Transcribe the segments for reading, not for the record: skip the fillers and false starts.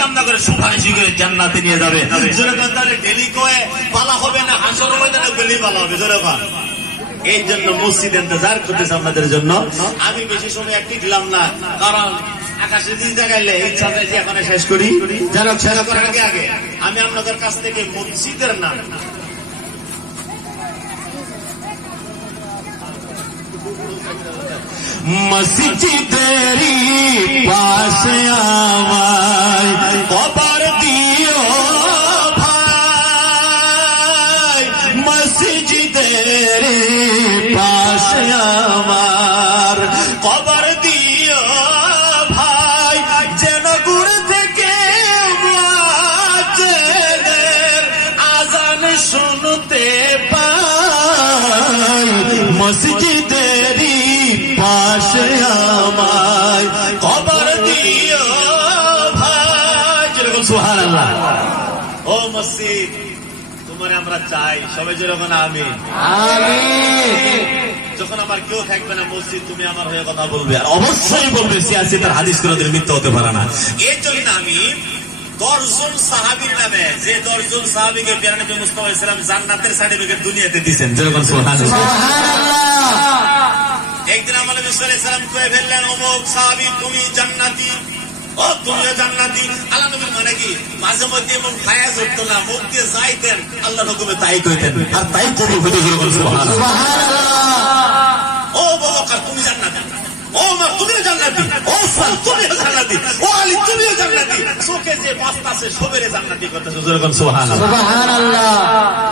কামনা করে সুপারিশ করে জান্নাতে নিয়ে যাবে। যেরকম তাহলে ডেলি কয়ে পালা হবে না, হাসর ময়দানে ডেলি পালা হবে যেরকম। এই জন্য মসজিদ ইন্তজার করতেছে আপনাদের জন্য। আমি বেশি সময় একটি দিলাম না, কারণ আকাশের দিকে দেখাইলে ইচ্ছা চাইছি এখন শেষ করি। যারা শেষ করার আগে আগে আমি আপনাদের কাছ থেকে মসজিদের নাম মসজিদেরি পাশে আমায় কবর দিও ভাই, মসজিদেরি পাশে আমার কবর দিও ভাই, যেন দূর থেকে আজান শুনতে পাই, মসজিদেরি পাশে আমায় কবর দিও ভাই। যেরকম সুবহানাল্লাহ। ও মসজিদ তোমারে আমরা চাই, সবাই যেরকম আমিন আমিন। যখন আমার কেউ থাকবে না মসজিদ তুমি আমার হয়ে কথা বলবে, আর অবশ্যই বলবে। সিয়াসি তার হাদিস কোনদিন মিথ্যা হতে পারে না। এর জন্য আমি 10 জন সাহাবীর নামে, যে 10 জন সাহাবীকে প্যারা নবী মুস্তাফা সাল্লাল্লাহু আলাইহি ওয়াসাল্লাম জান্নাতের সার্টিফিকেট দুনিয়াতে দিয়েছেন, যেরকম সুবহানাল্লাহ। একদিন আমাদের নবী সাল্লাল্লাহু আলাইহি ওয়াসাল্লাম কয়ে ফেললেন, অমুক সাহাবী তুমি জান্নাতি, ও তুমিও জান্নাতি। আল্লাহ নবী মানে কি মাঝে মধ্যে এমন ফায়াজ হতো না, মুখ দিয়ে যাইতেন আল্লাহর হুকুমে তাই কইতেন, আর তাই কবুল হতো, যেরকম সুবহানাল্লাহ। ও বকর তুমি জান্নাতি, ও মা তুমিও জান্নাতি, ও সাল তুমিও জান্নাতি, ও আলী তুমিও জান্নাতি। চোখে যে বাস্তাছে সবেরে জান্নাতি করতেছে, যেরকম সুবহানাল্লাহ সুবহানাল্লাহ।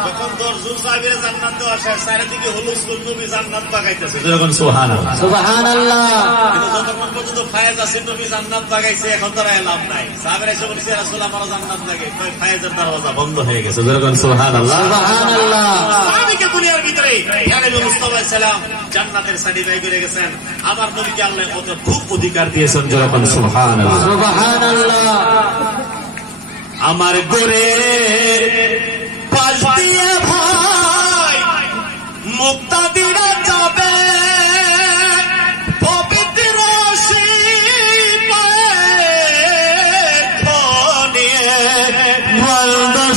যখন 10 জন সাহাবীর জান্নাত দেওয়া শেষ, চারিদিকে হুলুস নবী জান্নাত বাগাইতেছে, যেরকম সুবহানাল্লাহ সুবহানাল্লাহ। কিন্তু যতক্ষণ পর্যন্ত ফায়েজ আছে নবী জান্নাত বাগাইছে, এখন তার লাভ নাই। সাহাবীরা এসে বলছে রাসূল আমার জান্নাত লাগে, ফায়েজের দরজা বন্ধ হয়ে গেছে, যেরকম সুবহানাল্লাহ সুবহানাল্লাহ। সাহাবীকে দুনিয়ার ভিতরে ইয়া নবী মুস্তাফা সাল্লাল্লাহু আলাইহি ওয়াসাল্লাম জান্নাতের সার্টিফিকেট পেয়ে গেছেন। আমার নবীকে আল্লাহ কত খুব অধিকার দিয়েছেন, যেরকম সুবহানাল্লাহ সুবহানাল্লাহ। আমার গোরের পাশ দিয়ে ভাই মুক্তাদিরা যাবে, পবিত্র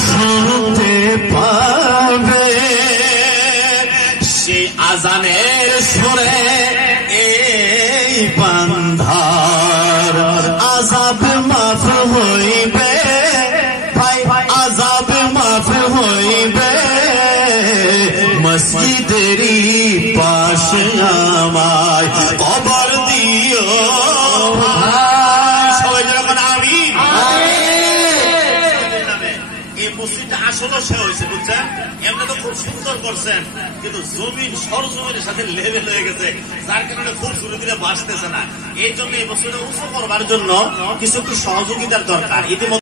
শুনতে পাবে, সে আজানের সুরে এই বান্ধার আযাব মাফ হইবে ভাই, আযাব মাফ হইবে, মসজিদেরই পাশে আমায় কবর দিও ভাই। সবাই যখন আমিন এই মসজিদটা আসলে সে হয়েছে বুঝছেন, এমনি তো খুব সুন্দর করছেন, কিন্তু জমিন সরজমিনের সাথে লেভেল হয়ে গেছে, যার কারণে খুব জোরে দিলে বাঁচতেছে না। এই জন্য এই মসজিদটা উঁচু করবার জন্য কিছু একটু সহযোগিতার দরকার। ইতিমধ্যে